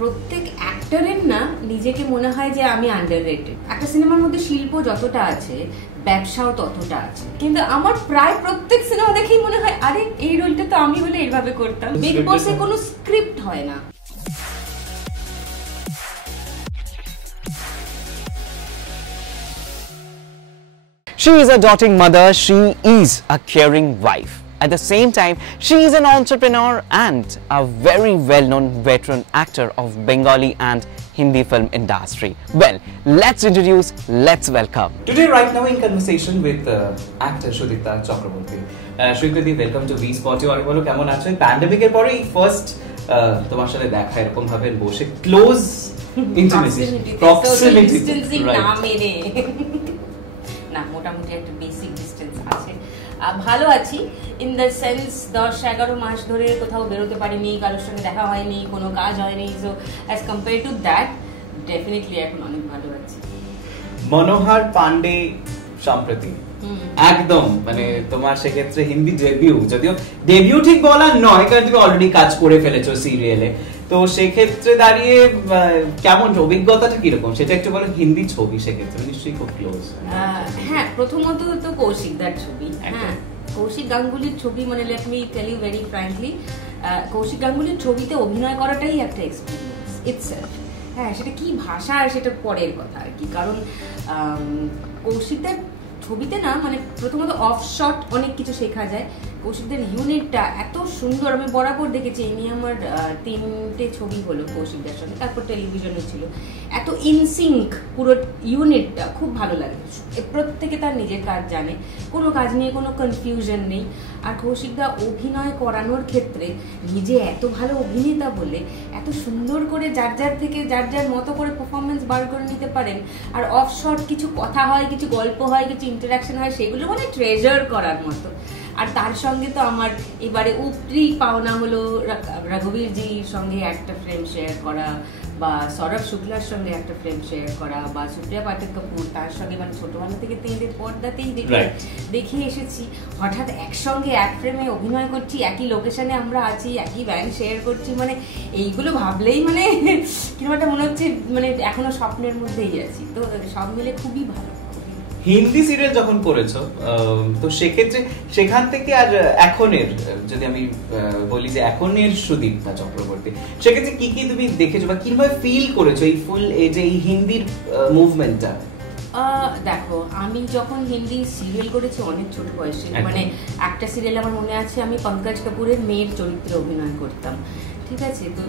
প্রত্যেক অ্যাক্টরের না নিজেকে মনে হয় যে আমি আন্ডাররেটেড। একটা সিনেমার মধ্যে শিল্প যতটা আছে ব্যবসাও ততটা আছে, কিন্তু আমার প্রায় প্রত্যেক সিনেমা দেখেই মনে হয় আরে এই রোলটা তো আমি হলে এইভাবে করতাম। বিগ বসে কোনো স্ক্রিপ্ট হয় না। She is a doting mother, she is a caring wife. At the same time, she is an entrepreneur and a very well-known veteran actor of Bengali and Hindi film industry. Well, let's welcome. Today, right now, in conversation with actor Sudipta Chakraborty. Sudipta, welcome to V-Spot. You are bolo kemon acho? Pandemic er pore first tomar sathe dekha erokom bhabe boshe close intimacy, proximity, distancing na mere না, মোটামুটি একটা basic distance আছে। ভালো আছি in the sense 10-11 মাস ধরে কোথাও বেরোতে পারিনি, কারোর সঙ্গে দেখা হয়নি, কোনো কাজ হয়নি। So as compare to that definitely এখন অনেক ভালো আছি। মনোহর পান্ডে সম্প্রতি একদম মানে তোমার সেক্ষেত্রে হিন্দি ডেবিউ, যদিও ডেবিউ ঠিক বলা নয় কারণ তুমি অলরেডি কাজ করে ফেলেছো সিরিয়ালে, তো সেক্ষেত্রে দাঁড়িয়ে কেমন অভিজ্ঞতাটা কিরকম সেটা একটু বলো। হিন্দি ছবি সেক্ষেত্রে নিশ্চয়ই খুব ক্লোজ। হ্যাঁ, প্রথমত তো কৌশিকদার ছবি, হ্যাঁ কৌশিক গাঙ্গুলির ছবি, মানে let me tell you very frankly, Kaushik গাঙ্গুলির ছবিতে অভিনয় করাটাই একটা এক্সপিরিয়েন্স ইটসেলফ। হ্যাঁ, সেটা কি ভাষা সেটা পরের কথা আর কি, কারণ কৌশিকদার ছবিতে না মানে প্রথমত অফ শট অনেক কিছু শেখা যায়। কৌশিকদের ইউনিটটা এত সুন্দর, আমি বরাবর দেখেছি, এই নিয়ে আমার 3টে ছবি হলো কৌশিকদের সঙ্গে, তারপর টেলিভিশনে ছিল, এত ইনসিঙ্ক পুরো ইউনিটটা, খুব ভালো লাগে। প্রত্যেকে তার নিজের কাজ জানে, কোনো কাজ নিয়ে কোনো কনফিউশন নেই। আর কৌশিকদা অভিনয় করানোর ক্ষেত্রে নিজে এত ভালো অভিনেতা বলে এত সুন্দর করে যার যার থেকে যার যার মতো করে পারফরমেন্স বার করে নিতে পারেন। আর অফ শট কিছু কথা হয়, কিছু গল্প হয়, কিছু ইন্টারাকশন হয়, সেগুলো মানে ট্রেজার করার মতো। আর তার সঙ্গে তো আমার এবারে উপরি পাওনা হলো রঘুবীরজির সঙ্গে একটা ফ্রেম শেয়ার করা, বা সৌরভ শুক্লার সঙ্গে একটা ফ্রেম শেয়ার করা, বা সুপ্রিয়া পাঠক কাপুর, তার সঙ্গে মানে ছোটবেলা থেকে এদের পর্দাতেই দেখে এসেছি। হঠাৎ একসঙ্গে এক ফ্রেমে অভিনয় করছি, একই লোকেশনে আমরা আছি, একই ব্যান্ড শেয়ার করছি, মানে এইগুলো ভাবলেই মানে কিরকম একটা মনে হচ্ছে মানে এখনো স্বপ্নের মধ্যেই আছি। তো সব মিলে খুবই ভালো। হিন্দি সিরিয়াল যখন করেছো তো সেক্ষেত্রে সেখান থেকে আর এখনের যদি আমি বলি যে এখনের সুদীপ্তা চক্রবর্তী, সেক্ষেত্রে কি কি তুমি দেখেছো বা কিভাবে ফিল করেছো এই ফুল এজে এই হিন্দির মুভমেন্টটা? দেখো, আমি যখন হিন্দি সিরিয়াল করেছি অনেক ছোট বয়সে, মানে একটা সিরিয়াল আমার মনে আছে আমি পঙ্কজ কাপুরের মেয়ের চরিত্রে অভিনয় করতাম, ঠিক আছে। তো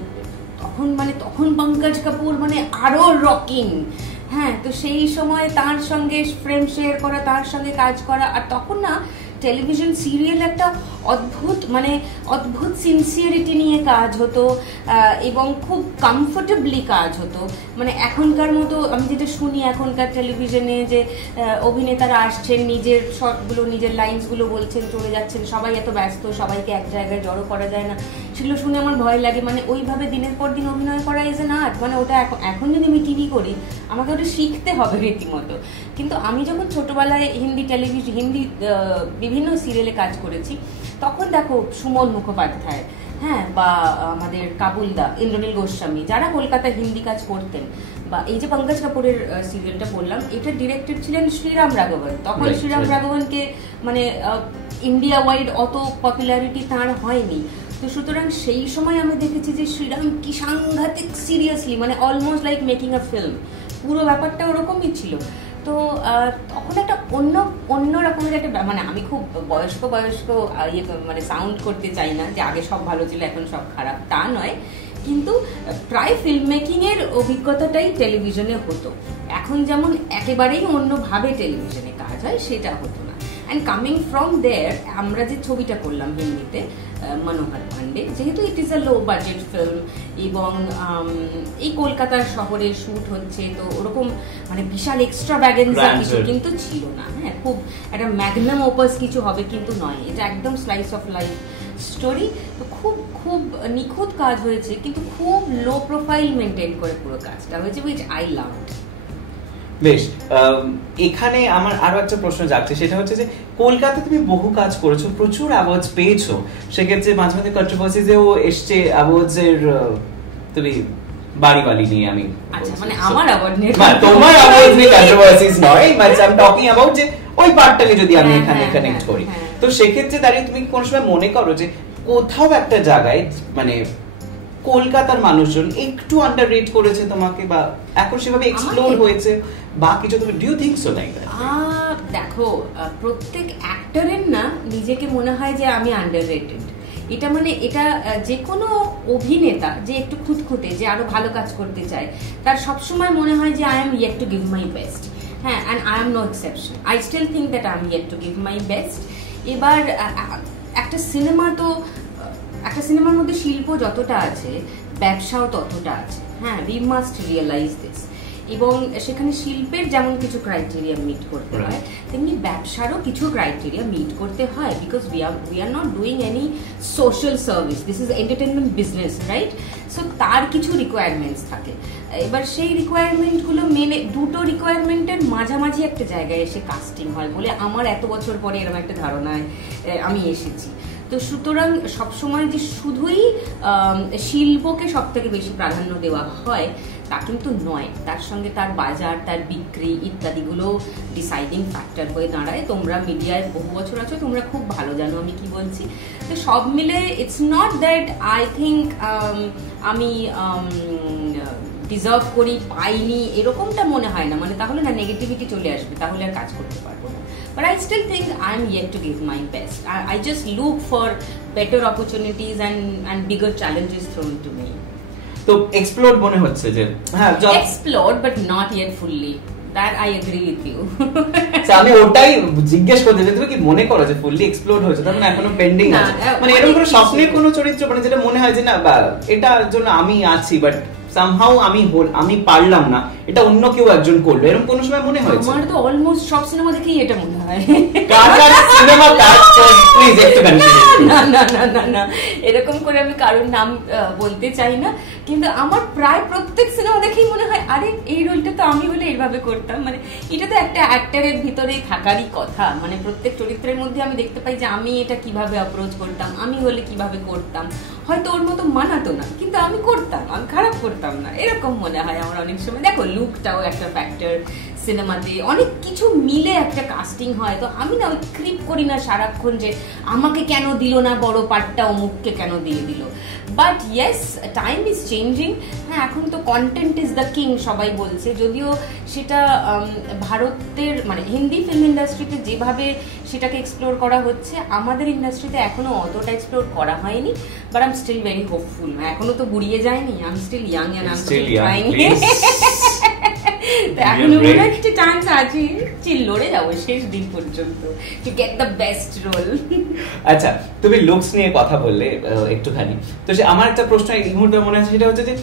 তখন পঙ্কজ কাপুর মানে আরো রকিং, হ্যাঁ। তো সেই সময় তার সঙ্গে ফ্রেম শেয়ার করা, তার সঙ্গে কাজ করা, আর তখন না টেলিভিশন সিরিয়াল একটা অদ্ভুত সিনসিয়ারিটি নিয়ে কাজ হতো এবং খুব কমফোর্টেবলি কাজ হতো। মানে এখনকার মতো আমি যেটা শুনি এখনকার টেলিভিশনে যে অভিনেতারা আসছেন, নিজের শটগুলো নিজের লাইন্সগুলো বলছেন, চলে যাচ্ছেন, সবাই এত ব্যস্ত, সবাইকে এক জায়গায় জড়ো করা যায় না, সেগুলো শুনে আমার ভয় লাগে। মানে ওইভাবে দিনের পর দিন অভিনয় করা ইজ এন আর্ট, মানে ওটা এখন যদি আমি টিভি করি আমাকে ওটা শিখতে হবে রীতিমতো। কিন্তু আমি যখন ছোটবেলায় হিন্দি বিভিন্ন সিরিয়ালে কাজ করেছি, তখন দেখো সুমন মুখোপাধ্যায়, হ্যাঁ, বা আমাদের কাবুলদা, ইন্দ্রনীল গোস্বামী, যারা কলকাতায় হিন্দি কাজ করতেন, বা এই যে পঙ্কজ কাপুরের সিরিয়ালটা বললাম, এটা ডিরেক্টর ছিলেন শ্রীরাম রাঘবন। তখন শ্রীরাম রাঘবনকে মানে ইন্ডিয়া ওয়াইড অত পপুলারিটি তার হয়নি। তো সুতরাং সেই সময় আমি দেখেছি যে শ্রীরাম কি সাংঘাতিক সিরিয়াসলি, মানে almost like making a film, পুরো ব্যাপারটা ওরকমই ছিল। তো তখন একটা অন্য রকমের একটা, মানে আমি খুব বয়স্ক মানে সাউন্ড করতে চাই না যে আগে সব ভালো ছিল এখন সব খারাপ, তা নয়, কিন্তু প্রায় ফিল্ম মেকিং এর অভিজ্ঞতাটাই টেলিভিশনে হতো। এখন যেমন একেবারেই অন্যভাবে টেলিভিশনে কাজ হয় সেটা হতো না। অ্যান্ড কামিং ফ্রম দেয়ার, আমরা যে ছবিটা করলাম হিন্দিতে মনোহর পান্ডে, যেহেতু it is a low budget film এবং এই কলকাতার শহরে শুট হচ্ছে, তো ওরকম মানে বিশাল এক্সট্রাভ্যাগেন্সা কিছু কিন্তু ছিল না। হ্যাঁ, খুব একটা ম্যাগনাম ওপাস কিছু হবে কিন্তু নয়, এটা একদম স্লাইস অফ লাইফ স্টোরি। তো খুব নিখুঁত কাজ হয়েছে, কিন্তু খুব লো প্রোফাইল মেনটেন করে পুরো কাজটা হয়েছে, উইচ আই লাভড। বেশ, এখানে আমার আরো একটা প্রশ্ন জাগছে, সেটা হচ্ছে যে কলকাতা তুমি বহু কাজ করেছো, প্রচুর অ্যাওয়ার্ডস পেয়েছো, সেক্ষেত্রে মাঝে মাঝে কন্ট্রোভার্সিজেও এসছে অ্যাওয়ার্ডসের, তুমি বাড়িওয়ালি নিয়ে আমি আচ্ছা মানে আমার অ্যাওয়ার্ড নিয়ে না তোমার অ্যাওয়ার্ড নিয়ে কন্ট্রোভার্সিস নয় but I am talking about যে ওই পার্টটাকে যদি আমি এখানে কানেক্ট করি তো সেক্ষেত্রে দাঁড়িয়ে তুমি কোন সময় মনে করো যে কোথাও একটা জায়গায় মানে কলকাতার মানুষজন একটু আন্ডাররেট করেছে তোমাকে বা এখন সেভাবে এক্সপ্লোর হয়েছে বা কিছু তুমি do you think so like that? দেখো প্রত্যেক অ্যাক্টরের না নিজেকে মনে হয় যে আমি আন্ডাররেটেড, এটা মানে এটা যে কোনো অভিনেতা যে একটু খুঁতখুঁতে যে আরো ভালো কাজ করতে চায় তার সবসময় মনে হয় যে I am yet to give my best. হ্যাঁ, and I am no exception, I still think that I am yet to give my best. এবার একটা সিনেমার মধ্যে শিল্প যতটা আছে ব্যবসাও ততটা আছে। হ্যাঁ, উই মাস্ট রিয়েলাইজ দিস। এবং সেখানে শিল্পের যেমন কিছু ক্রাইটেরিয়া মিট করতে হয় তেমনি ব্যবসারও কিছু ক্রাইটেরিয়া মিট করতে হয়, because we are not doing any social service, this is entertainment business, right? So তার কিছু রিকোয়ারমেন্টস থাকে। এবার সেই রিকোয়ারমেন্টগুলো মেনে দুটো রিকোয়ারমেন্টের মাঝামাঝি একটা জায়গায় এসে কাস্টিং হয় বলে আমার এত বছর পরে এরকম একটা ধারণায় আমি এসেছি। তো সুতরাং সবসময় যে শুধুই শিল্পকে সব থেকে বেশি প্রাধান্য দেওয়া হয় তা কিন্তু নয়, তার সঙ্গে তার বাজার, তার বিক্রি ইত্যাদিগুলো ডিসাইডিং ফ্যাক্টর হয়ে দাঁড়ায়। তোমরা মিডিয়ায় বহু বছর আছো, তোমরা খুব ভালো জানো আমি কি বলছি। তো সব মিলে it's not that I think আমি ডিজার্ভ করি, পাইনি, এরকমটা মনে হয় না। মানে তাহলে না নেগেটিভিটি চলে আসবে, তাহলে আর কাজ করতে পারবো না। But I still think I'm yet to give my best. I just look for better opportunities and bigger challenges thrown to me. তো এক্সপ্লোর মনে হচ্ছে যে হ্যাঁ explore but not yet fully, that I agree with you. আমি ওটাই জিজ্ঞেস করতে যে তুমি কি মনে করো যে ফুললি এক্সপ্লোর হয়েছে, তার মানে এখনো পেন্ডিং আছে? মানে এরকম কোনো স্বপ্নের কোনো চরিত্র মানে যেটা মনে হয় যে না এটার জন্য আমি আছি বাট সামহাউ আমি পারলাম না, এটা অন্য কেউ একজন করলো, এরকম কোন সময় মনে হয়েছে? আমার তো অলমোস্ট সব সিনেমা দেখেই এটা মনে হয়। সিনেমা প্লিজ একটু না না না না না, এরকম করে আমি কারোর নাম বলতে চাই না, কিন্তু আমার প্রায় প্রত্যেক সিনেমা দেখেই মনে হয় আরে এই রোলটা তো আমি হলে এইভাবে করতাম। মানে এটা তো একটা অ্যাক্টরের ভিতরেই থাকারই কথা। মানে প্রত্যেক চরিত্রের মধ্যে আমি দেখতে পাই যে আমি এটা কিভাবে অ্যাপ্রোচ করতাম, আমি হলে কিভাবে করতাম। হয়তো ওর মতো মানাতো না কিন্তু আমি করতাম, আমি খারাপ করতাম না, এরকম মনে হয় আমার অনেক সময়। দেখো লুকটাও একটা ফ্যাক্টর, সিনেমাতে অনেক কিছু মিলে একটা কাস্টিং হয়। তো আমি না ওই ক্রিপ করি না সারাক্ষণ যে আমাকে কেন দিল না বড় পার্টটা, অমুককে কেন দিয়ে দিল। But yes, time is changing. হ্যাঁ, এখন তো কন্টেন্ট ইজ দ্য কিং সবাই বলছে, যদিও সেটা ভারতের মানে হিন্দি ফিল্ম ইন্ডাস্ট্রিতে যেভাবে সেটাকে এক্সপ্লোর করা হচ্ছে আমাদের ইন্ডাস্ট্রিতে এখনো অতটা এক্সপ্লোর করা হয়নি। But I am still very hopeful. এখনো তো বুড়িয়ে যায়নি, I am still young and I am still trying. এখনো মনে হয় একটা চান্স আছে, চিল লড়ে যাবো শেষ দিন পর্যন্ত to get the best role. আচ্ছা, তুমি লুকস নিয়ে কথা বললে একটুখানি, তো আমার একটা প্রশ্ন এই মুহূর্তে মনে আছে, সেটা হচ্ছে যে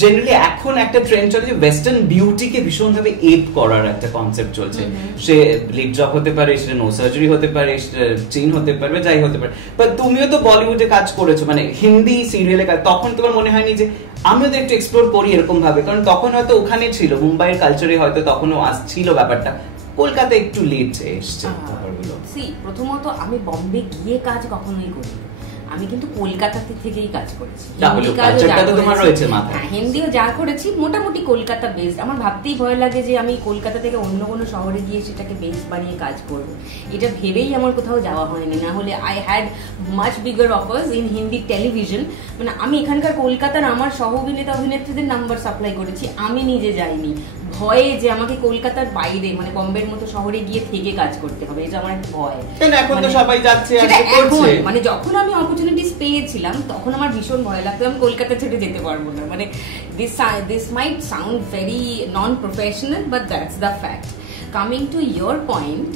জেনারেলি এখন একটা ট্রেন্ড চলে যে ওয়েস্টার্ন বিউটিকে ভীষণভাবে এপ করার একটা কনসেপ্ট চলছে। সে লিপ জব হতে পারে, সেটা নো সার্জারি হতে পারে, সেটা চেইন হতে পারে, যাই হতে পারে। বাট তুমিও তো বলিউডে কাজ করেছো, মানে হিন্দি সিরিয়ালে কাজ, তখন তোমার মনে হয়নি যে আমিও তো একটু এক্সপ্লোর করি এরকম ভাবে? কারণ তখন হয়তো ওখানে ছিল, মুম্বাইয়ের কালচারে হয়তো তখনও আসছিল ব্যাপারটা, কলকাতা একটু লেট এসছে ব্যাপারগুলো। প্রথমত আমি বম্বে গিয়ে কাজ কখনোই করি, আমি কিন্তু কলকাতাতে থেকেই কাজ করেছি। হিন্দিও যা করেছি মোটামুটি কলকাতা বেসড। আমার ভাবতেই ভয় লাগে যে আমি কলকাতা থেকে অন্য কোনো শহরে গিয়ে সেটাকে বেস বানিয়ে কাজ করবো, এটা ভেবেই আমার কোথাও যাওয়া হয়নি। না হলে I had much bigger offers in Hindi television. মানে আমি এখানকার কলকাতার আমার সহ অভিনেতা অভিনেত্রীদের নাম্বার সাপ্লাই করেছি, আমি নিজে যাইনি, ভয়ে যে আমাকে কলকাতার বাইরে মানে বম্বের মতো শহরে গিয়ে থেকে কাজ করতে হবে, এটা আমার একটা ভয়। এখন তো সবাই যাচ্ছে, মানে যখন আমি অপরচুনিটিস পেয়েছিলাম তখন আমার ভীষণ ভয় লাগতো আমি কলকাতা ছেড়ে যেতে পারবো না। মানে this mite sound very non professional but that's the fact. Coming to your point,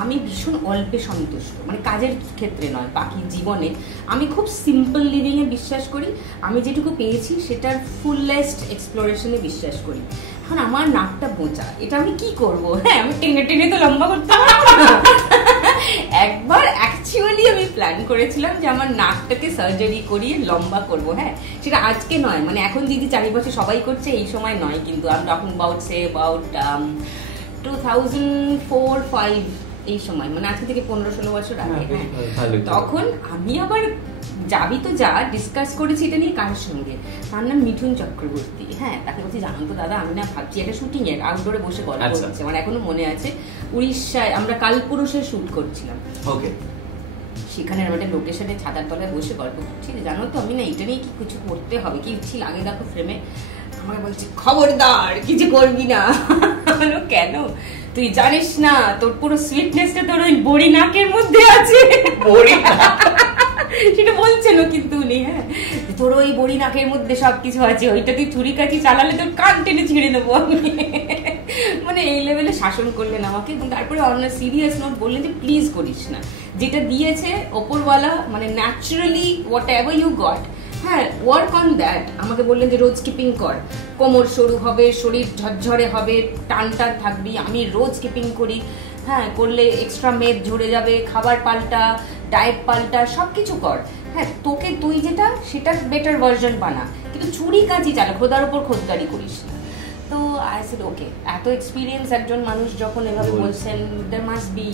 আমি ভীষণ অল্পে সন্তুষ্ট, মানে কাজের ক্ষেত্রে নয়, বাকি জীবনে আমি খুব সিম্পল লিভিংয়ে বিশ্বাস করি। আমি যেটুকু পেয়েছি সেটার ফুললেস্ট এক্সপ্লোরেশনে বিশ্বাস করি। এখন আমার নাকটা বোঁচা, এটা আমি কি করবো? হ্যাঁ, আমি টেনে টেনে তো লম্বা করতে পারবো না। একবার অ্যাকচুয়ালি আমি প্ল্যান করেছিলাম যে আমার নাকটাকে সার্জারি করিয়ে লম্বা করবো। হ্যাঁ, সেটা আজকে নয়, মানে এখন দিদি চারিপাশে সবাই করছে, এই সময় নয়, কিন্তু আমি টকিং অ্যাবাউট সে অ্যাবাউট 2004-05 এই সময়, মানে আজকে থেকে 15-16 বছর আগে। তখন আমি আবার যাবি তো যা, ডিসকাস করেছি এটা নিয়ে কার সঙ্গে, তার নাম মিঠুন চক্রবর্তী। হ্যাঁ, তাকে বলছি জানো তো দাদা আমি না ভাবছি একটা শুটিং এর আউটডোরে বসে গল্প করছে, মানে এখনো মনে আছে, উড়িষ্যায় আমরা কালপুরুষের শুট করছিলাম। ওকে, সেখানে আমাদের লোকেশনে ছাতার তলায় বসে গল্প করছি, জানো তো আমি না এটা নিয়ে কি কিছু করতে হবে, কি ছিল আগে দেখো ফ্রেমে, আমাকে বলছে খবরদার কিছু করবি না। কেন, তুই জানিস না তোর পুরো সুইটনেসটা তোর ওই বড়ি নাকের মধ্যে আছে। সেটা বলছেন কিন্তু উনি, হ্যাঁ তোর ওই বড়ি নাকের মধ্যে সবকিছু আছে, ওইটা তুই ছুরি কাছি চালালে তোর কান টেনে ছিঁড়ে নেবো আমি। মানে এই লেভেলে শাসন করলেন আমাকে, এবং তারপরে অন্য সিরিয়াস নোট বললেন যে প্লিজ করিস না, যেটা দিয়েছে ওপরওয়ালা, মানে naturally whatever you got, হ্যাঁ ওয়ার্ক অন দ্যাট। আমাকে বললেন যে রোজ কিপিং কর, কোমর সরু হবে, শরীর ঝরঝরে হবে, টান টান থাকবি, আমি রোজ কিপিং করি, হ্যাঁ করলে এক্সট্রা মেদ ঝরে যাবে, খাবার পাল্টা, ডায়েট পাল্টা, সবকিছু কর, হ্যাঁ তোকে তুই যেটা সেটার বেটার ভার্জন বানা, কিন্তু ছুরি কাজি চালা, খোদার উপর খোদদারি করিস না। তো আই সেড ওকে, এত এক্সপিরিয়েন্স একজন মানুষ যখন এভাবে বলছেন, there must be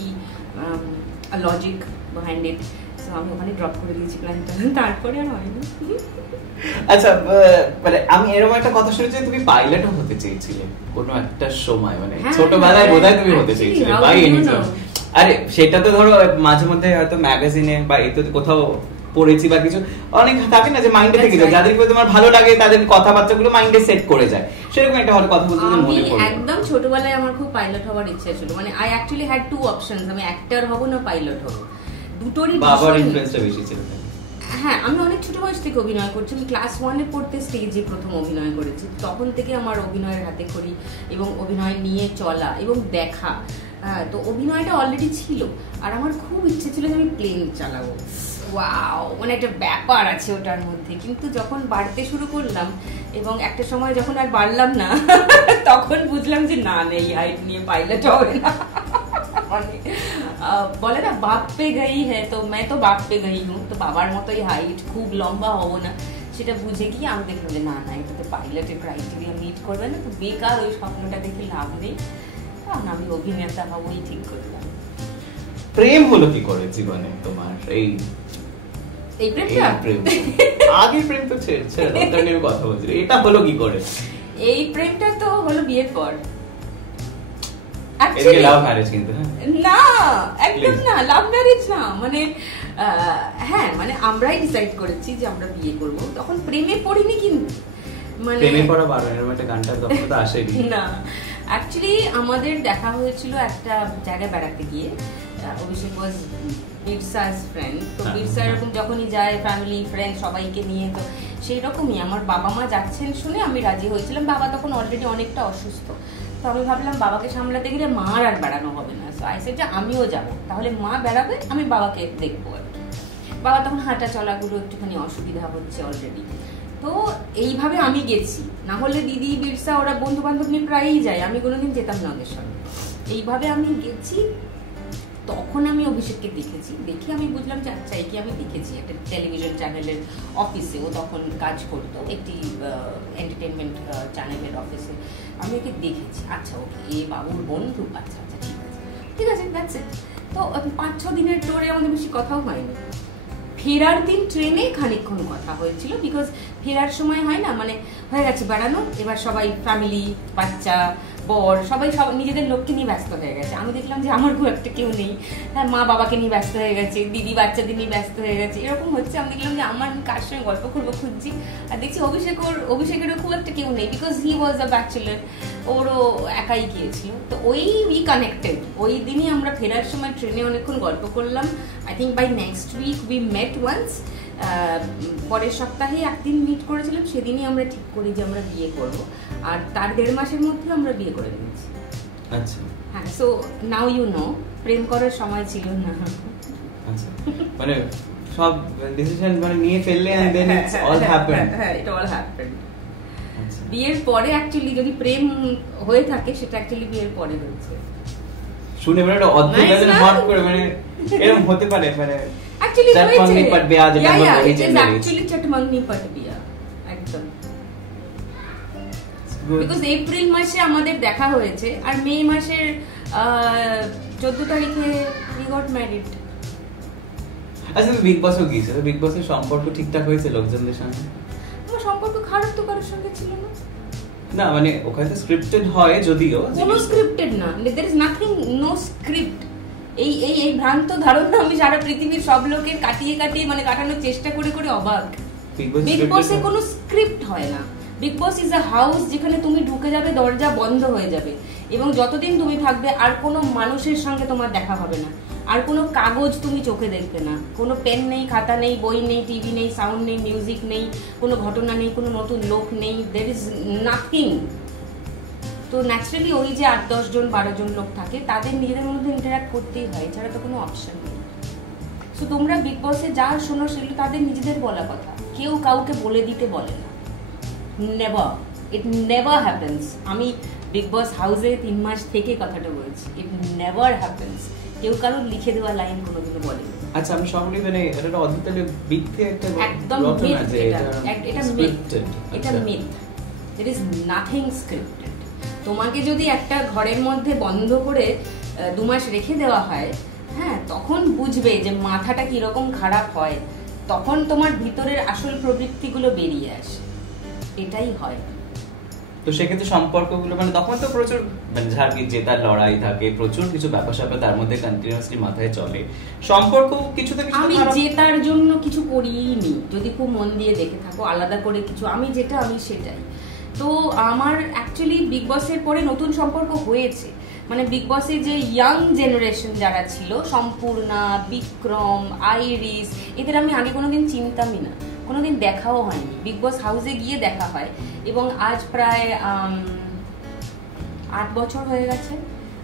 a logic behind it, so আমি ওখানে ড্রপ করে দিয়েছি প্ল্যানটা, তারপরে আর হয়নি। আচ্ছা, মানে আমি এরকম একটা কথা শুনেছি তুমি পাইলটও হতে চেয়েছিলে কোনো একটা সময়, মানে ছোটবেলায় বোধহয় তুমি হতে চেয়েছিলে বাই এনি চান্স? আরে সেটা তো ধরো মাঝে মধ্যে হয়তো ম্যাগাজিনে বা এতে কোথাও পড়েছি বা কিছু, অনেক থাকে না যে মাইন্ডে থেকে যায়, যাদেরকে তোমার ভালো লাগে তাদের কথাবার্তাগুলো মাইন্ডে সেট করে যায়, সেরকম একটা হয়তো কথা বলতে মনে পড়লো। একদম ছোটবেলায় আমার খুব পাইলট হওয়ার ইচ্ছা ছিল, মানে I actually had to options, আমি অ্যাক্টর হব না পাইলট হব, দুটোরই বাবার ইনফ্লুয়েন্সটা বেশি ছিল। হ্যাঁ, আমি অনেক ছোট বয়স থেকে অভিনয় করছি, আমি ক্লাস 1-এ পড়তে স্টেজে প্রথম অভিনয় করেছি, তখন থেকে আমার অভিনয়ের হাতে খড়ি এবং অভিনয় নিয়ে চলা এবং দেখা, তো অভিনয়টা অলরেডি ছিল, আর আমার খুব ইচ্ছে ছিল যে আমি প্লেন চালাবো, ওয়াও মানে একটা ব্যাপার আছে ওটার মধ্যে। কিন্তু যখন বাড়তে শুরু করলাম এবং একটা সময় যখন আর বাড়লাম না, তখন বুঝলাম যে না নেই হাইট নিয়ে পাইলট হবে না, মানে বলে না বাপ পে গই হ্যাঁ, তো मैं तो बाप पे गई हूँ, তো বাবার মতোই হাইট, খুব লম্বা হবো না, সেটা বুঝে গিয়ে আমি দেখলাম যে না না এটাতে পাইলটের ক্রাইটেরিয়া মিট করবে না, তো বেকার ওই স্বপ্নটা দেখে লাভ নেই, কারণ আমি অভিনেতা হবই ঠিক করলাম। প্রেম হলো কি করে জীবনে তোমার? এই প্রেমটা আগের প্রেম তো ছেড়ে ওটা নিয়ে কথা বলছি, এটা হলো কি করে? এই প্রেমটা তো হলো বিয়ের পর। এটা লাভ ম্যারেজ কিন্তু না, একদম না, লাভ ম্যারেজ না, মানে হ্যাঁ মানে আমরাই ডিসাইড করেছি যে আমরা বিয়ে করব, তখন প্রেমে পড়িনি, কিন্তু মানে প্রেমে পড়া বারবার একটা গানটার কথা তো আসেনি না। অ্যাকচুয়ালি আমাদের দেখা হয়েছিল একটা জায়গায় বেড়াতে গিয়ে, অভিষেক ওয়াজ বিরসা's ফ্রেন্ড, তো বিরসা এরকম যখনই যায় ফ্যামিলি ফ্রেন্ড সবাইকে নিয়ে, তো সেই রকমই আমার বাবা মা যাচ্ছেন শুনে আমি রাজি হয়েছিলাম। বাবা তখন অলরেডি অনেকটা অসুস্থ, তো আমি ভাবলাম বাবাকে সামলাতে গেলে মার আর বেড়ানো হবে না, সো আই সেড যে আমিও যাবো, তাহলে মা বেড়াবে আমি বাবাকে দেখবো আর কি। বাবা তখন হাঁটা চলাগুলো একটুখানি অসুবিধা হচ্ছে অলরেডি, তো এইভাবে আমি গেছি, না হলে দিদি বিরসা ওরা বন্ধু বান্ধব নিয়ে প্রায়ই যায়, আমি কোনোদিন যেতাম না ওদের সঙ্গে, এইভাবে আমি গেছি। তখন আমি অভিষেককে দেখেছি, দেখে আমি বুঝলাম যে আচ্ছা একে আমি দেখেছি একটা টেলিভিশন চ্যানেলের অফিসে, ও তখন কাজ করতো একটি এন্টারটেনমেন্ট চ্যানেলের অফিসে, আমি ওকে দেখেছি, আচ্ছা ওকে এ বাবুর বন্ধু, আচ্ছা আচ্ছা ঠিক আছে দ্যাটস ইট। তো 5-6 দিনের টোরে আমাদের বেশি কথাও হয়নি, ফেরার দিন ট্রেনে খানিকক্ষণ কথা হয়েছিল, বিকজ ফেরার সময় হয় না মানে হয়ে গেছে বেড়ানো, এবার সবাই ফ্যামিলি বাচ্চা বর সবাই সব নিজেদের লোককে নিয়ে ব্যস্ত হয়ে গেছে, আমি দেখলাম যে আমার খুব একটা কেউ নেই, হ্যাঁ মা বাবাকে নিয়ে ব্যস্ত হয়ে গেছে, দিদি বাচ্চাদের নিয়ে ব্যস্ত হয়ে গেছে, এরকম হচ্ছে, আমি দেখলাম যে আমার কার সঙ্গে গল্প করবো খুঁজছি, আর দেখছি অভিষেকেরও খুব একটা কেউ নেই, because he was a bachelor, ওরও একাই গিয়েছিল, তো উই কানেক্টেড। ওই দিনই আমরা ফেরার সময় ট্রেনে অনেকক্ষণ গল্প করলাম, I think by next week we met once, পরের সপ্তাহে একদিন মিট করেছিলাম, সেদিনই আমরা ঠিক করি যে আমরা বিয়ে করব, আর তার 1.5 মাসের মধ্যে আমরা বিয়ে করে নিয়েছি। আচ্ছা হ্যাঁ, সো নাও ইউ নো প্রেম করার সময় ছিল না। আচ্ছা, মানে সব ডিসিশন মানে নিয়ে ফেললে and then it's all happened. হ্যাঁ, ইট অল হ্যাপেন্ড। বিয়ের পরে অ্যাকচুয়ালি যদি প্রেম হয়ে থাকে সেটা অ্যাকচুয়ালি বিয়ের পরে হয়েছে। শুনে মানে একটা অদ্ভুত লাগে, হট করে মানে এরকম হতে পারে, মানে অ্যাকচুয়ালি চটমংনি পট বিয়া যেটা আমরা বলি, ইট ইজ অ্যাকচুয়ালি চটমংনি পট বিয়া একদম, বিকজ এপ্রিল মাসে আমাদের দেখা হয়েছে আর মে মাসের 14 তারিখে উই গট ম্যারিড। আচ্ছা তুমি বিগ বসও গিয়েছো, বিগ বসের সম্পর্ক ঠিকঠাক হয়েছে লোকজনদের সঙ্গে? আমার সম্পর্ক খারাপ তো কারোর সঙ্গে ছিল না। না মানে ওখানে তো স্ক্রিপ্টেড হয় যদিও, কোনো স্ক্রিপ্টেড না, there is nothing, no script. এই ভ্রান্ত ধারণা আমি সারা পৃথিবীর সব লোকের কাটিয়ে মানে কাটানোর চেষ্টা করে অবাক। বিগ বসে কোনো স্ক্রিপ্ট হয় না। Big boss is a house যেখানে তুমি ঢুকে যাবে, দরজা বন্ধ হয়ে যাবে, এবং যতদিন তুমি থাকবে আর কোনো মানুষের সঙ্গে তোমার দেখা হবে না, আর কোনো কাগজ তুমি চোখে দেখবে না, কোনো পেন নেই, খাতা নেই, বই নেই, টিভি নেই, সাউন্ড নেই, মিউজিক নেই, কোনো ঘটনা নেই, কোনো নতুন লোক নেই, দের ইজ নাথিং। তো ন্যাচারালি ওই যে 8-10 জন 12 জন লোক থাকে, তাদের নিজেদের মধ্যে ইন্টারঅ্যাক্ট করতেই হয়, এছাড়া তো কোনো অপশন নেই। সো তোমরা বিগ বসে যা শোনো সেগুলো তাদের নিজেদের বলা কথা, কেউ কাউকে বলে দিতে বলে না। Never, it never happens. আমি বিগ বস হাউসে 3 মাস থেকে কথাটা বলছি, ইট নেভার হ্যাপেন্স। কেউ কারোর লিখে দেওয়া লাইন কোনোদিনও বলেনি। আচ্ছা আমি সবলি মানে এটা অদ্ভুতলে বিগতে একটা একদম মিথ, এটা মিথ, এটা myth. There is nothing scripted. তোমাকে যদি একটা ঘরের মধ্যে বন্ধ করে 2 মাস রেখে দেওয়া হয়, হ্যাঁ, তখন বুঝবে যে মাথাটা কিরকম খারাপ হয়, তখন তোমার ভিতরের আসল প্রবৃত্তিগুলো বেরিয়ে আসে, এটাই হয়। তো সেক্ষেত্রে সম্পর্কগুলো মানে তখন তো প্রচুর মানে ঝাড়কি জেতার লড়াই থাকে, প্রচুর কিছু ব্যাপার স্যাপার তার মধ্যে কন্টিনিউয়াসলি মাথায় চলে। সম্পর্ক কিছুতে কিছু আমি জেতার জন্য কিছু করিনি, যদি খুব মন দিয়ে দেখে থাকো, আলাদা করে কিছু, আমি যেটা আমি সেটাই। তো আমার অ্যাকচুয়ালি বিগ বসের পরে নতুন সম্পর্ক হয়েছে, মানে বিগ বসে যে ইয়াং জেনারেশন যারা ছিল, সম্পূর্ণা, বিক্রম, আইরিস, এদের আমি আগে কোনোদিন চিনতামই না, কোনোদিন দেখাও হয়নি। বিগ বস হাউসে গিয়ে দেখা হয়, এবং আজ প্রায় 8 বছর হয়ে গেছে।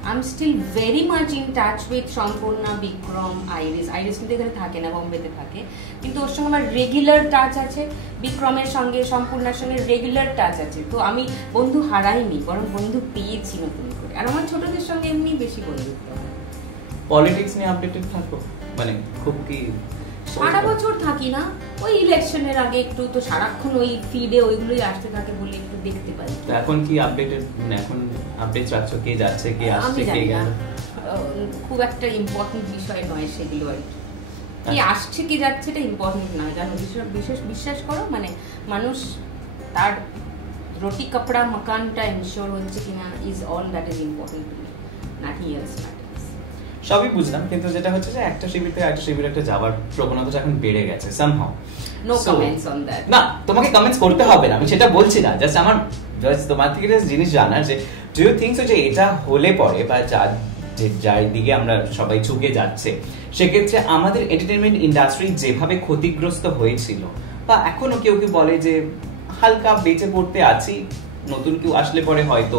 I am still very much in touch with Sampurna, Bikram, Iris. Iris কিন্তু এখানে থাকে না, বোম্বেতে থাকে, কিন্তু ওর সঙ্গে আমার রেগুলার টাচ আছে। বিক্রমের সঙ্গে, সম্পূর্ণার সঙ্গে রেগুলার টাচ আছে। তো আমি বন্ধু হারাইনি, বরং বন্ধু পেয়েছি নতুন করে। আর আমার ছোটদের সঙ্গে এমনি বেশি বন্ধুত্ব হয়। পলিটিক্স নিয়ে আপডেটেড থাকো মানে খুব কি? সারা বছর থাকি না, ওই ইলেকশনের আগে একটু, তো সারাক্ষণ ওই ফিডে ওইগুলোই আসতে থাকে বলে একটু দেখতে পাই। তো এখন কি আপডেটেড, মানে এখন আপডেট রাখছো কে যাচ্ছে কে আসছে কে গেল? খুব একটা ইম্পর্টেন্ট বিষয় নয় সেগুলো, আর কি আসছে কে যাচ্ছে এটা ইম্পর্টেন্ট নয়, জানো, বিশেষ বিশ্বাস করো, মানে মানুষ তার রুটি কাপড়া মাকানটা এনশিওর হচ্ছে কিনা is all that is important to me, nothing else matters. সবই বুঝলাম, কিন্তু যেটা হচ্ছে যে একটা শিবির থেকে একটা শিবির একটা যাওয়ার প্রবণতা এখন বেড়ে গেছে somehow. No comments on that. না, তোমাকে কমেন্টস করতে হবে না, আমি সেটা বলছি না, জাস্ট আমার তোমার থেকে জিনিস জানার যে ডু ইউ থিংক সো যে এটা হলে পরে বা যার দিকে আমরা সবাই ঝুঁকে যাচ্ছে, সেক্ষেত্রে আমাদের এন্টারটেইনমেন্ট ইন্ডাস্ট্রি যেভাবে ক্ষতিগ্রস্ত হয়েছিল, বা এখনো কেউ কেউ বলে যে হালকা বেঁচে পড়তে আছি, নতুন কেউ আসলে পরে হয়তো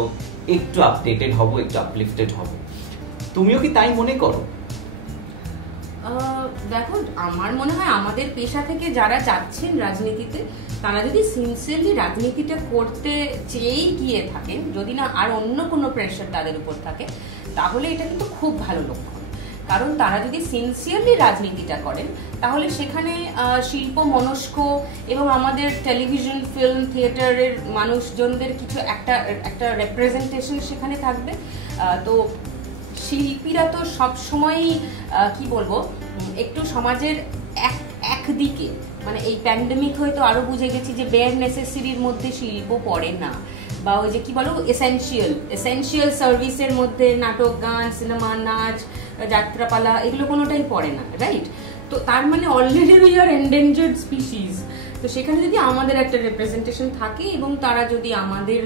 একটু আপডেটেড হব, একটু আপলিফটেড হব, তুমিও কি তাই মনে করো? দেখো, আমার মনে হয় আমাদের পেশা থেকে যারা যাচ্ছেন রাজনীতিতে, তারা যদি সিনসিয়ারলি রাজনীতিটা করতে চেয়েই গিয়ে থাকেন, যদি না আর অন্য কোনো প্রেশার তাদের উপর থাকে, তাহলে এটা কিন্তু খুব ভালো লক্ষণ। কারণ তারা যদি সিনসিয়ারলি রাজনীতিটা করেন, তাহলে সেখানে শিল্প মনস্ক এবং আমাদের টেলিভিশন, ফিল্ম, থিয়েটারের মানুষজনদের কিছু একটা রেপ্রেজেন্টেশন সেখানে থাকবে। তো শিল্পীরা তো সবসময়ই কি বলবো, একটু সমাজের একদিকে, মানে এই প্যান্ডেমিক হয়তো আরো বুঝে গেছি যে বেয়ার নেসেসারির মধ্যে শিল্প পড়ে না, বা ওই যে কি বলো এসেনশিয়াল সার্ভিসের মধ্যে নাটক, গান, সিনেমা, নাচ, যাত্রাপালা, এগুলো কোনোটাই পড়ে না, রাইট? তো তার মানে already we are endangered species. তো সেখানে যদি আমাদের একটা রিপ্রেজেন্টেশন থাকে, এবং তারা যদি আমাদের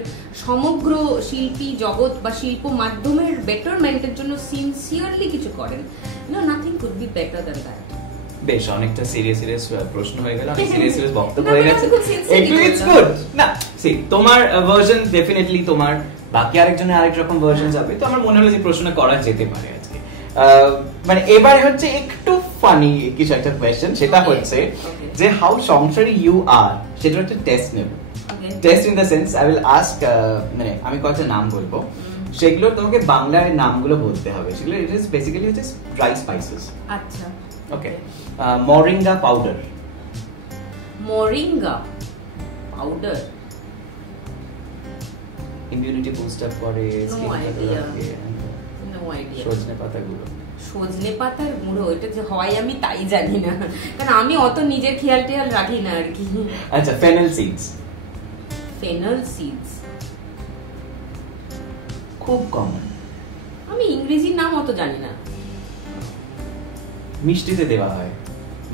সমগ্র শিল্পী জগৎ বা শিল্প মাধ্যমের বেটারমেন্টের জন্য সিনসিয়ারলি কিছু করেন, nothing could be better than that. বেশ, অনেকটা সিরিয়াস প্রশ্ন হয়ে গেল, অনেক সিরিয়াস বক্তব্য হয়ে গেছে, একটু ইটস গুড না। সি, তোমার ভার্সন ডেফিনেটলি তোমার, বাকি আরেকজনের আরেক রকম ভার্সন যাবে। তো আমার মনে হলো যে প্রশ্ন করা যেতে পারে আজকে। মানে এবার হচ্ছে একটু ফানি কিছু একটা কোয়েশ্চেন, সেটা হচ্ছে যে হাউ সংসারী ইউ আর, সেটা একটা টেস্ট নেব। Test in the sense I will ask, মানে আমি কয়েকটা নাম বলবো, সেগুলো তোমাকে বাংলার নামগুলো বলতে হবে। সেগুলো ইট ইজ বেসিক্যালি হচ্ছে ড্রাই স্পাইসেস। আচ্ছা, okay. Moringa powder. Moringa powder immunity boost up করে, নো আইডিয়া। সজনে পাতাগুলো। সজনে পাতার গুঁড়ো, এটা যে হয় আমি তাই জানি না, কারণ আমি অত নিজের খেয়াল টেয়াল রাখি না আর কি। আচ্ছা, ফেনেল সিডস। ফেনেল সিডস খুব কমন। আমি ইংরেজি নাম অত জানি না। মিষ্টিতে দেওয়া হয়,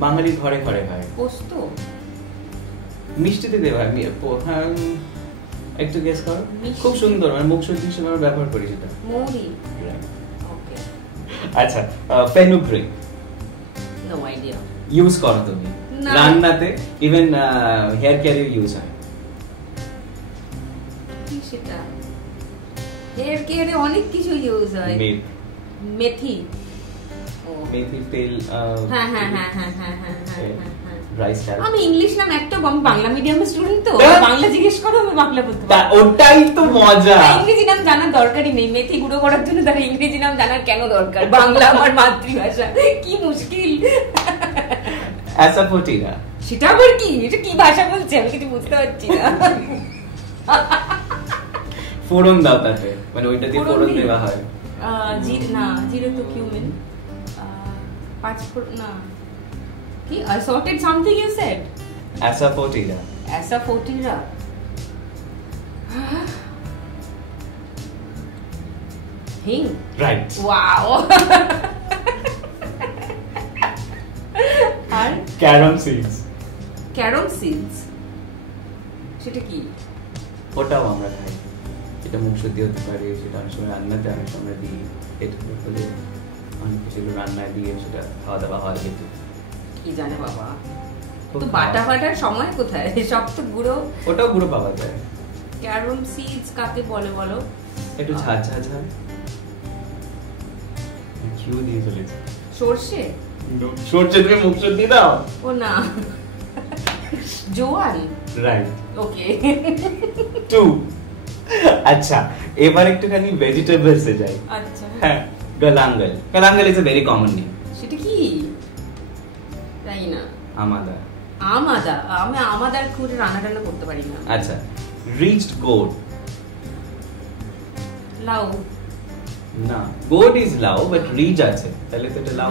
বাঙালির ঘরে ঘরে হয়। পোস্ত? মিষ্টিতে দেওয়া হয়। হ্যাঁ, একটু গেস করো। খুব সুন্দর, মানে মুখ সজ্জি হিসেবে আমরা ব্যবহার করি সেটা। মৌরি? ওকে। আচ্ছা, ফেনুগ্রিক? No idea. ইউজ করো তুমি রান্নাতে, ইভেন হেয়ার কেয়ারে ইউজ হয়। কি সেটা? হেয়ার কেয়ারে অনেক কিছু ইউজ হয়। মেথি? মেথি তেল। হ্যাঁ হ্যাঁ হ্যাঁ হ্যাঁ হ্যাঁ হ্যাঁ হ্যাঁ। রাইস ডাল। আমি ইংলিশ নাম একটা, আমি বাংলা মিডিয়ামের স্টুডেন্ট তো, বাংলা জিজ্ঞেস করো আমি বাংলা বলতে পারি। ওটাই তো মজা। ইংরেজি নাম জানার দরকারই নেই, মেথি গুঁড়ো করার জন্য তার ইংরেজি নাম জানার কেন দরকার? বাংলা আমার মাতৃভাষা, কি মুশকিল। অ্যাসাফোটিরা? সেটা আবার কি? এটা কি ভাষা বলছে আমি কিছু বুঝতে পারছি না। ফোড়ন দাও তাতে, মানে ওইটা দিয়ে ফোড়ন দেওয়া হয়। না, জিরে তো কিউমিন, পাঁচ ফোড়ন না, কি assorted something you said? Asafoetida. Asafoetida. Hing. Right. Wow. R carom seeds. Carom seeds সেটা কি? ওটাও আমরা খাই, এটা মুখ শুদ্ধি হতে পারে, সেটা অনেক সময় রান্নাতে অনেক সময় দিই, এটা হলে অনেক সেগুলো রান্নায় দিয়ে সেটা খাওয়া দাওয়া হয়। কিন্তু কি জানে বাবা, তো বাটা বাটার সময় কোথায়? সব তো গুঁড়ো। ওটাও গুঁড়ো পাওয়া যায়। ক্যারম সিডস কাকে বলে বলো? একটু ঝাঁঝ ঝাঁঝ হয়। কিউ দিয়ে চলেছে। সরষে? সরষে তুমি মুখ শুদ্ধি দাও? ও না, জোয়ান। রাইট। ওকে। 2। আচ্ছা, এবার একটুখানি ভেজিটেবলস এ যাই। আচ্ছা। হ্যাঁ, galangal. Galangal is a very common name. সেটা কি? তাই না। আমাদা। আমাদা? আমি আমাদার খুব রান্না টান্না করতে পারি না। আচ্ছা, রিচড গোড? লাউ? না, গোড ইজ লাউ, বাট রিচ আছে, তাহলে তো এটা লাউ।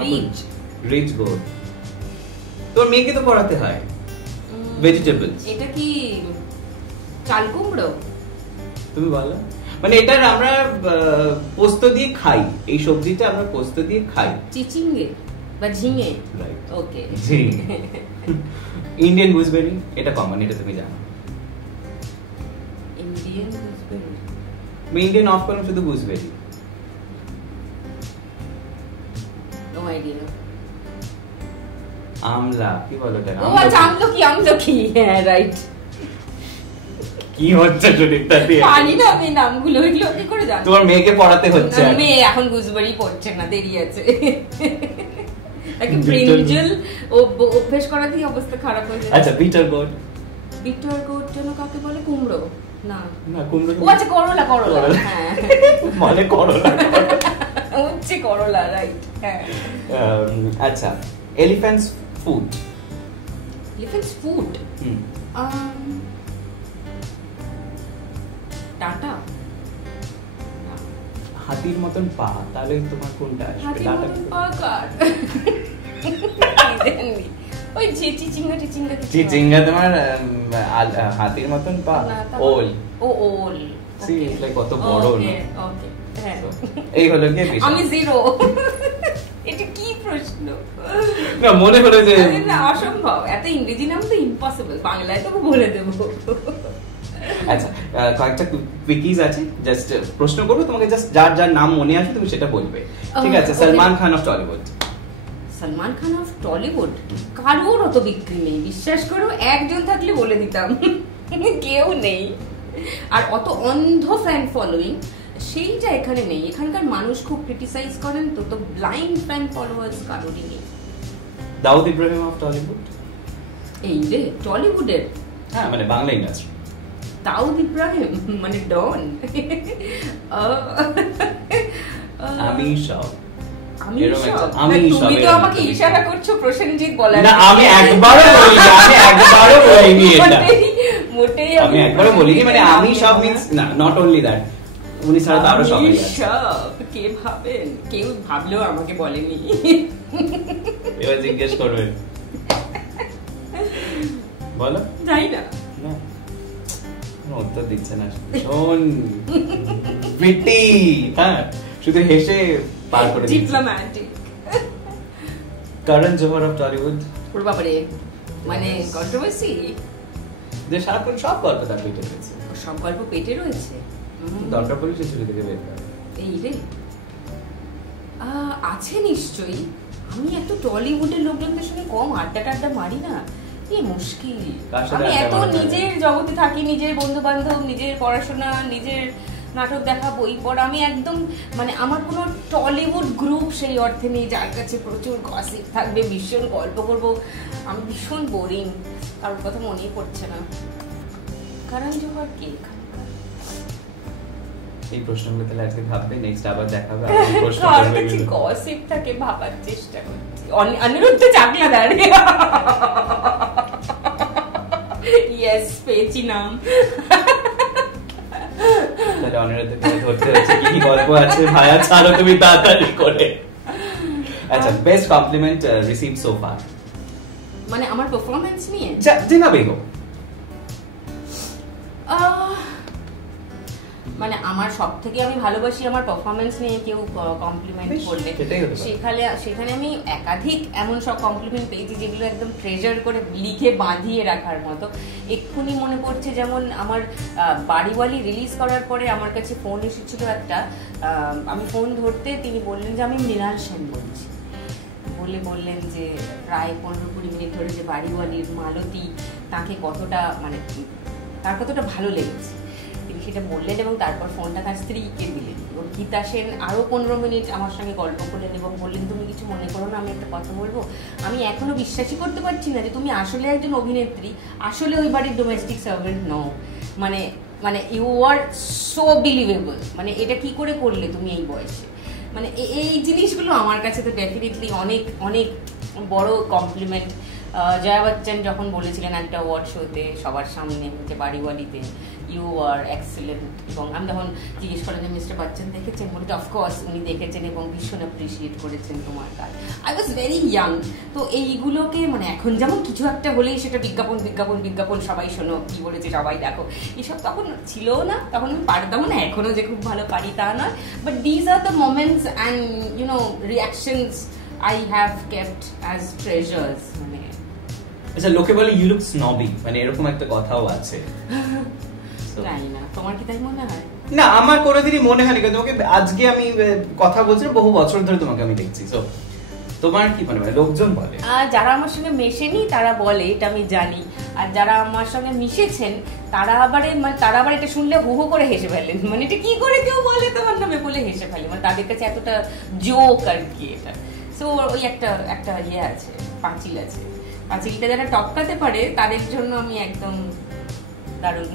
রিচ গোড। তোর মেয়েকে তো পড়াতে হয় ভেজিটেবলস। এটা কি চাল কুমড়ো? তুমি বলো। মানে এটা আমরা পোস্ত দিয়ে খাই, এই সবজিটা আমরা পোস্ত দিয়ে খাই। চিচিঙ্গে বা ঝিঙে? রাইট। ওকে। জি। Indian gooseberry? এটা কমন, এটা তুমি জানো। Indian gooseberry? ইন্ডিয়ান অফ করলাম শুধু গুজবেরি। No idea. আমলা? কি বলো এটা? ও আচ্ছা, আমলকি। আমলকি, হ্যাঁ রাইট। কি হচ্ছে সুদীপ্তা দিয়ে? জানি না আমি নামগুলো, এগুলো কি করে জানো? তোমার মেয়েকে পড়াতে হচ্ছে। মেয়ে এখন গুজবেরি পড়ছে না, দেরি আছে। ব্রিঞ্জল অভ্যেস করাতেই অবস্থা খারাপ হয়ে যায়। আচ্ছা, বিটার গোড? বিটার গোড যেন কাকে বলে? কুমড়ো? না না, কুমড়ো। ও আচ্ছা, করলা। করলা, হ্যাঁ। মানে করলা। হচ্ছে করলা, রাইট। হ্যাঁ। আচ্ছা, elephants food? Elephants food? Tata? হাতির মতন পা, তাহলে তোমার কোনটা আসবে? হাতির মতন পা কার? ওই চিচিঙ্গা। চিচিঙ্গা তোমার হাতির মতন পা? ওল? ও ওল। সি লাইক কত বড় না? ওকে, হ্যাঁ। এই হলো কি বিষয়? আমি জিরো। এটা কি প্রশ্ন? না, মনে হলো যে না, অসম্ভব, এত ইংরেজি নাম তো ইম্পসিবল, বাংলায় তো বলে দেব। আচ্ছা, কয়েকটা কুইকিজ আছে, জাস্ট প্রশ্ন করবো তোমাকে, জাস্ট যার যার নাম মনে আসবে তুমি সেটা বলবে, ঠিক আছে? সলমান খান অফ টলিউড? সলমান খান অফ টলিউড? কারোর অত বিক্রি নেই, বিশ্বাস করো, একজন থাকলে বলে দিতাম, কেউ নেই। আর অত অন্ধ ফ্যান ফলোইং সেইটা এখানে নেই। এখানকার মানুষ খুব ক্রিটিসাইজ করেন, তো ব্লাইন্ড ফ্যান ফলোয়ার্স কারোরই নেই। Dawood Ibrahim of Tollywood? এই রে, টলিউডের? হ্যাঁ, মানে বাংলা ইন্ডাস্ট্রি। দাউদ ইব্রাহিম মানে ডন? আমি সব। তুমি তো আমাকে ইশারা করছো প্রসেনজিৎ বলার। না, আমি একবারও বলিনি এটা। মোটেই আমি একবারও বলিনি, মানে আমি সব মিন্স না, নট অনলি দ্যাট, উনি ছাড়া তো আরো সবাই আছে। সব কে ভাবেন, কেউ ভাবলেও আমাকে বলেনি। এবার জিজ্ঞেস করবেন, বলো। যাই না, উত্তর দিচ্ছে না, শোন প্রিটি, হ্যাঁ শুধু হেসে পার করে দিচ্ছে। ডিপ্লোম্যাটিক। করণ জোহর অফ টলিউড। ওর বাবারে, মানে কন্ট্রোভার্সি, যে সারাক্ষণ সব গল্প তার পেটে রয়েছে, সব গল্প পেটে রয়েছে, দরকার পড়লে সে চুরি থেকে বের করে। এই রে আছে নিশ্চয়ই। আমি এত টলিউডের লোকজনদের সঙ্গে কম আড্ডা টাড্ডা মারি না, কি মুশকিল। আমি এত নিজের জগতে থাকি, নিজের বন্ধু বান্ধব, নিজের পড়াশোনা, নিজের নাটক দেখা, বই পড়া। আমি একদম মানে আমার কোনো টলিউড গ্রুপ সেই অর্থে নেই যার কাছে প্রচুর গসিপ থাকবে, ভীষণ গল্প করবো। আমি ভীষণ বোরিং, কারোর কথা মনেই পড়ছে না। করণ জোহর কে? এই প্রশ্নগুলো তাহলে আজকে ভাববে, নেক্সট আবার দেখাবে। গসিপ থাকে ভাবার চেষ্টা করছি। অনিরুদ্ধ চাকলাদার, ইয়েস পেয়েছি নাম। তাহলে অনিরুদ্ধকে ধরতে হচ্ছে কি কি গল্প আছে, ভাইয়া ছাড়ো তুমি তাড়াতাড়ি করে। আচ্ছা, best compliment receive so far? মানে আমার পারফরম্যান্স নিয়ে যেভাবেই হোক। মানে আমার সব থেকে আমি ভালোবাসি আমার পারফরমেন্স নিয়ে কেউ কমপ্লিমেন্ট করলে। সেখানে আমি একাধিক এমন সব কমপ্লিমেন্ট পেয়েছি যেগুলো একদম ট্রেজার করে লিখে বাঁধিয়ে রাখার মতো। এক্ষুনি মনে পড়ছে, যেমন আমার বাড়িওয়ালি রিলিজ করার পরে আমার কাছে ফোন এসেছিল একটা, আমি ফোন ধরতে তিনি বললেন যে আমি মৃণাল সেন বলছি। বললেন যে প্রায় 15-20 মিনিট ধরে যে বাড়িওয়ালির মালতী তাকে কতটা মানে তার কতটা ভালো লেগেছে তিনি সেটা বললেন, এবং তারপর ফোনটা তার স্ত্রীকে দিলেন। এবং গীতা সেন আরও 15 মিনিট আমার সঙ্গে গল্প করলেন এবং বললেন তুমি কিছু মনে করো না, আমি একটা কথা বলবো। আমি এখনো বিশ্বাসই করতে পারছি না যে তুমি আসলে একজন অভিনেত্রী, আসলে ওই বাড়ির ডোমেস্টিক সার্ভেন্ট নও। মানে ইউ আর সো বিলিভেবল। মানে এটা কি করে করলে তুমি এই বয়সে? মানে এই জিনিসগুলো আমার কাছে তো ডেফিনেটলি অনেক অনেক বড় কমপ্লিমেন্ট। জয়া বচ্চন যখন বলেছিলেন একটা অ্যাওয়ার্ড শোতে সবার সামনে যে বাড়িওয়ালিতে ইউ আর এক্সেলেন্ট, এবং আমি তখন জিজ্ঞেস করলাম যে মিস্টার বচ্চন দেখেছেন? বলে অফকোর্স উনি দেখেছেন এবং ভীষণ অ্যাপ্রিসিয়েট করেছেন তোমার কাজ। আই ওয়াজ ভেরি ইয়াং, তো এইগুলোকে মানে এখন যেমন কিছু একটা হলেই সেটা বিজ্ঞাপন বিজ্ঞাপন বিজ্ঞাপন, সবাই শোনো কি বলেছে সবাই দেখো, এসব তখন ছিলও না। তখন আমি পারতাম না, এখনো যে খুব ভালো পারি তা নয়, but these are the moments and you know reactions I have kept as treasures. মানে আচ্ছা, লোকে বলে ইউ লুক স্নবি, মানে এরকম একটা কথাও আছে। জানি না তোমার কি তাই মনে হয়? না, আমার কোনোদিনই মনে হয়নি। তোমাকে আজকে আমি কথা বলছি, বহু বছর ধরে তোমাকে আমি দেখছি, তো তোমার কি মনে হয়? লোকজন বলে, যারা আমার সঙ্গে মেশেনি তারা বলে, এটা আমি জানি। আর যারা আমার সঙ্গে মিশেছেন তারা আবার এটা শুনলে হু হু করে হেসে ফেলেন। মানে এটা কি করে কেউ বলে তোমার নামে বলে হেসে ফেলে, মানে তাদের কাছে এতটা জোক আর কি এটা। সো ওই একটা ইয়ে আছে, পাঁচিল আছে। পাঁচিলটা যারা টপকাতে পারে তাদের জন্য আমি একদম দারুণ।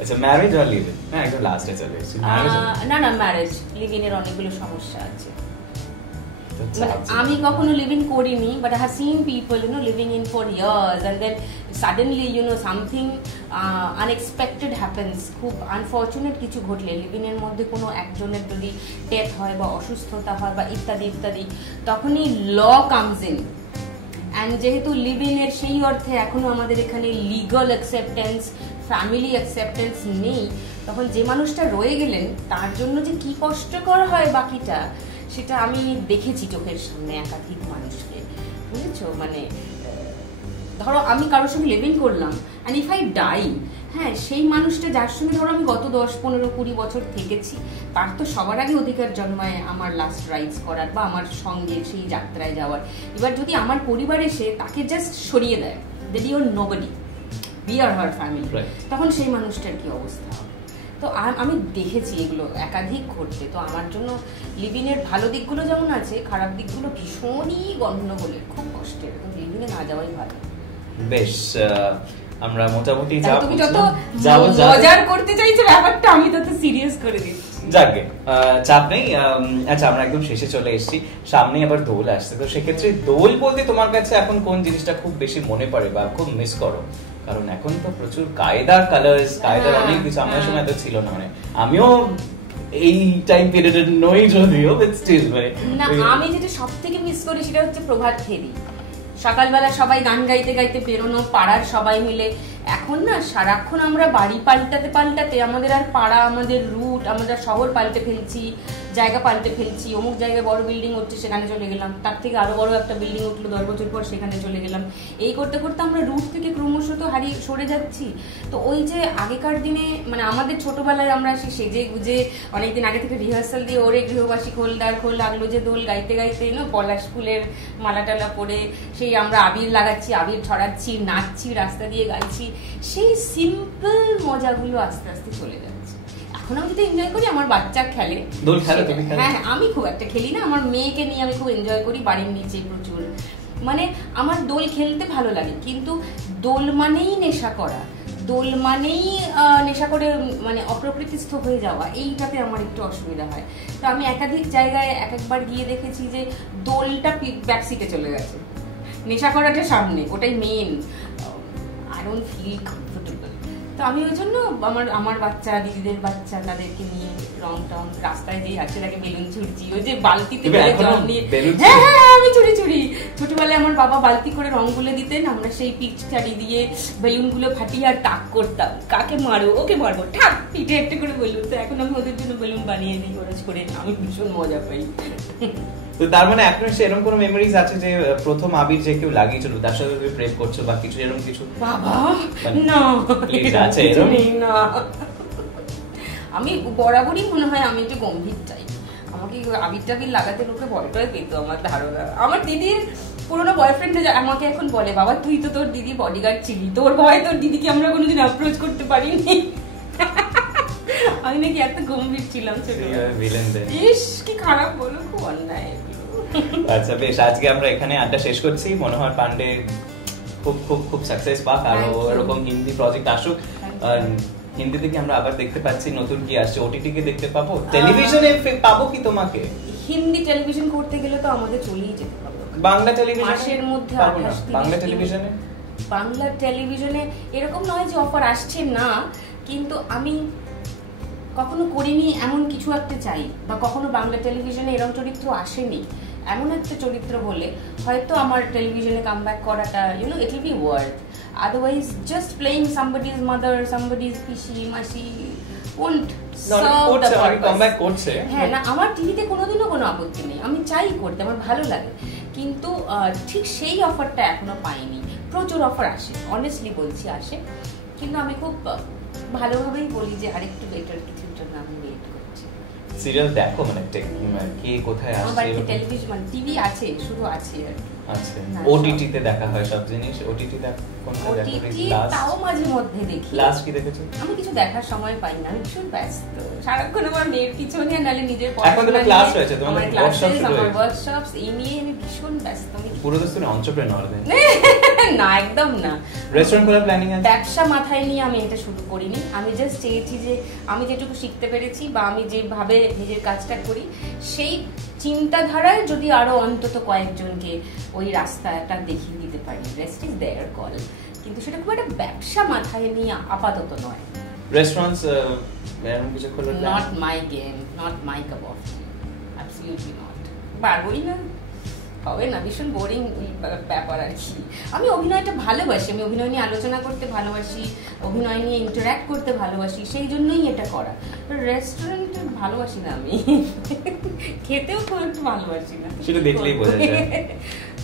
আচ্ছা, ম্যারেজ আর লিভ ইন? না, একদম লাস্টে চলে এসেছি। না ম্যারেজ, লিভ ইনের অনেকগুলো সমস্যা আছে। আমি কখনো লিভ ইন করিনি, but I have seen people living in for years and then suddenly something unexpected happens. খুব আনফর্চুনেট কিছু ঘটলে লিভ ইনের মধ্যে কোনো একজনের যদি ডেথ হয় বা অসুস্থতা হয় বা ইত্যাদি ইত্যাদি, তখনই ল কামস ইন। অ্যান্ড যেহেতু লিভ ইনের সেই অর্থে এখনো আমাদের এখানে লিগাল অ্যাকসেপ্টেন্স, ফ্যামিলি অ্যাকসেপ্টেন্স নেই, তখন যে মানুষটা রয়ে গেলেন তার জন্য যে কি কষ্টকর হয় বাকিটা, সেটা আমি দেখেছি চোখের সামনে একাধিক মানুষকে, বুঝেছো? মানে ধরো আমি কারোর সঙ্গে লিভ ইন করলাম, অ্যান্ড ইফ আই ডাই, হ্যাঁ সেই মানুষটা যার সঙ্গে ধরো আমি গত 10, 15, 20 বছর থেকেছি, তার তো সবার আগে অধিকার জন্মায় আমার লাস্ট রাইডস করার বা আমার সঙ্গে সেই যাত্রায় যাওয়ার। এবার যদি আমার পরিবার এসে তাকে জাস্ট সরিয়ে দেয়, that you are nobody, we are her family, তখন সেই মানুষটার কি অবস্থা হবে? তো আমি দেখেছি এগুলো একাধিক ঘটতে। তো আমার জন্য লিভ ইনের ভালো দিকগুলো যেমন আছে, খারাপ দিকগুলো ভীষণই গণ্ডগোলের, খুব কষ্টের। তো লিভ ইনে না যাওয়াই ভালো। বেশ, আমরা মোটামুটি তুমি যত মজার করতে চাইছো ব্যাপারটা, আমি তত সিরিয়াস করে দিচ্ছি। যাকে চাপ নেই। আচ্ছা, আমরা একদম শেষে চলে এসেছি, সামনে আবার দোল আসছে। তো সেক্ষেত্রে দোল বলতে তোমার কাছে এখন কোন জিনিসটা খুব বেশি মনে পড়ে বা খুব মিস করো? কারণ এখন তো প্রচুর কায়দার কালার্স, কায়দার অনেক কিছু, আমার সময় তো ছিল না। মানে আমিও এই টাইম পিরিয়ডে নই যদিও বাট স্টিল মানে না আমি যেটা সবথেকে মিস করি সেটা হচ্ছে প্রভাত ফেরি। সকালবেলা সবাই গান গাইতে গাইতে বেরোনো, পাড়ার সবাই মিলে। এখন না সারাক্ষণ আমরা বাড়ি পাল্টাতে পাল্টাতে আমাদের আর পাড়া, আমাদের রুট, আমরা শহর পাল্টে ফেলছি, জায়গা পাল্টে ফেলছি। অমুক জায়গায় বড় বিল্ডিং হচ্ছে সেখানে চলে গেলাম, তার থেকে আরো বড় একটা বিল্ডিং উঠলো 10 বছর পর সেখানে চলে গেলাম। এই করতে করতে আমরা রুট থেকে ক্রমশ তো হারিয়ে সরে যাচ্ছি। তো ওই যে আগেকার দিনে মানে আমাদের ছোটবেলায় আমরা সেজে গুজে অনেকদিন আগে থেকে রিহার্সাল দিয়ে ওরে গৃহবাসী খোলদার খোল লাগলো যে দোল গাইতে গাইতে পলাশ ফুলের মালা টালা পরে সেই আমরা আবির লাগাচ্ছি, আবির ছড়াচ্ছি, নাচছি, রাস্তা দিয়ে গাইছি, সেই সিম্পল মজাগুলো আস্তে আস্তে চলে যাচ্ছে। এখন আমি যেটা এনজয় করি, আমার বাচ্চা খেলে, হ্যাঁ আমি খুব একটা খেলি না, আমার মেয়েকে নিয়ে আমি খুব এনজয় করি বাড়ির নিচে প্রচুর। মানে আমার দোল খেলতে ভালো লাগে, কিন্তু দোল মানেই নেশা করা, দোল মানেই নেশা করে মানে অপ্রকৃতিস্থ হয়ে যাওয়া, এইটাতে আমার একটু অসুবিধা হয়। তো আমি একাধিক জায়গায় এক একবার গিয়ে দেখেছি যে দোলটা ব্যাকসিটে চলে গেছে, নেশা করাটা সামনে, ওটাই main. I don't feel comfortable. তো আমি ওই জন্য আমার বাচ্চা, দিদিদের বাচ্চা, তাদেরকে নিয়ে রং টং রাস্তায় যে আছে তাকে বেলুন ছুড়ছি, ওই যে বালতিতে জল নিয়ে, হ্যাঁ হ্যাঁ আমি ছুড়ি ছুড়ি। ছোটবেলায় আমার বাবা বালতি করে রং গুলো দিতেন, আমরা সেই পিচকারি দিয়ে বেলুন গুলো ফাটিয়ে আর তাক করতাম, কাকে মারো ওকে মারবো ঠাক পিঠে একটা করে বেলুন। তো এখন আমি ওদের জন্য বেলুন বানিয়ে নিই ওরজ করে, আমি ভীষণ মজা পাই। তো তার মানে এখন সেরকম কোনো মেমোরিজ আছে যে প্রথম আবির যে কেউ লাগিয়েছিল তার সাথে তুমি প্রেম করছো বা কিছু এরকম কিছু? বাবা না আছে এরকম না। আমি বরাবরই মনে হয় আমি একটু গম্ভীর চাই, আমাকে আবির টাবির লাগাতে লোকে ভয় টয় পেত আমার ধারণা। আমার দিদির পুরোনো বয়ফ্রেন্ড আমাকে এখন বলে, বাবা তুই তো তোর দিদি বডিগার্ড ছিলি, তোর ভয় তোর দিদিকে আমরা কোনোদিন অ্যাপ্রোচ করতে পারিনি। আমি নাকি এত গম্ভীর ছিলাম ছোটবেলায়। ইস কি খারাপ বলো, খুব অন্যায়। আচ্ছা বেশ, আজকে আমরা এখানে আড্ডা শেষ করছি। মনোহর পান্ডে খুব খুব খুব সাকসেস পাক, আরো এরকম হিন্দি প্রজেক্ট আসুক। হিন্দিতে কি আমরা আবার দেখতে পাচ্ছি? নতুন কি আসছে? ওটিটি কে দেখতে পাবো? টেলিভিশনে পাবো কি তোমাকে? হিন্দি টেলিভিশন করতে গেলে তো আমাদের চলেই যেতে হবে। বাংলা টেলিভিশন মাসের মধ্যে বাংলা টেলিভিশনে, বাংলা টেলিভিশনে এরকম নয় যে অফার আসছে না, কিন্তু আমি কখনো করিনি এমন কিছু একটা চাই, বা কখনো বাংলা টেলিভিশনে এরকম চরিত্র আসেনি এমন একটা চরিত্র হলে হয়তো আমার টেলিভিশনে কামব্যাক করাটা it will be worth. Otherwise just playing somebody's mother, somebody's পিসি মাসি won't serve the purpose. হ্যাঁ না, আমার টিভিতে কোনোদিনও কোনো আপত্তি নেই, আমি চাই করতে, আমার ভালো লাগে, কিন্তু ঠিক সেই অফারটা এখনো পাইনি। প্রচুর অফার আসে, অনেস্টলি বলছি আসে, কিন্তু আমি খুব ভালোভাবেই বলি যে আরেকটু বেটার কিছুর জন্য আমি ওয়েট করছি। সিরিয়াল দেখো মানে কে কোথায় আসছে? আমার টেলিভিশন মানে টিভি আছে, শুধু আছে আর আচ্ছা। ওটিটি তে দেখা হয় সব জিনিস? ওটিটি তে কোনটা দেখো? ওটিটি তাও মাঝে মধ্যে দেখি। লাস্ট কি দেখেছো? আমি কিছু দেখার সময় পাই না, আমি ভীষণ ব্যস্ত সারাক্ষণ আমার মেয়ের পিছনে, নালে নিজের পড়াশোনা। এখন তো ক্লাস রয়েছে তোমাদের, আমার ওয়ার্কশপস এই নিয়ে আমি ভীষণ ব্যস্ত। আমি পুরো তো তুমি এন্টারপ্রেনার দেন না, একদম না। রেস্টুরেন্ট খোলার প্ল্যানিং আছে? ব্যবসা মাথায় নিয়ে আমি এটা শুরু করিনি, আমি জাস্ট চেয়েছি যে আমি যেটুকু শিখতে পেরেছি বা আমি যেভাবে নিজের কাজটা করি সেই চিন্তাধারায় যদি আরো অন্তত কয়েকজনকে ওই রাস্তাটা দেখিয়ে দিতে পারি, রেস্ট ইজ দেয়ার কল। কিন্তু সেটা খুব একটা ব্যবসা মাথায় নিয়ে আপাতত নয়। রেস্টুরেন্টস এরকম কিছু খোলার plan? Not my game, not my cup of tea, absolutely not. পারবোই না, হবে না, ভীষণ বোরিং ব্যাপার আর কি। আমি অভিনয়টা ভালোবাসি, আমি অভিনয় নিয়ে আলোচনা করতে ভালোবাসি, অভিনয় নিয়ে ইন্টারঅ্যাক্ট করতে ভালোবাসি, সেই জন্যই এটা করা। রেস্টুরেন্টে ভালোবাসি না আমি, খেতেও খুব একটু ভালোবাসি না, সেটা দেখলেই বোঝা যায়।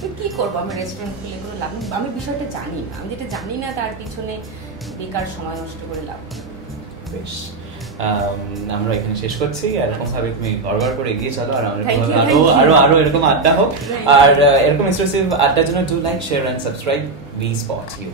তো কি করবো, আমি রেস্টুরেন্ট খুলে করে লাভ, আমি বিষয়টা জানি না, আমি যেটা জানি না তার পিছনে বেকার সময় নষ্ট করে লাভ। বেশ, আমরা এখানে শেষ করছি। এরকম ভাবে তুমি গড়গড় করে এগিয়ে চলো, আর আরো এরকম আড্ডা হোক। আর এরকম এক্সক্লুসিভ আড্ডার জন্য do like, share and subscribe. We spot you.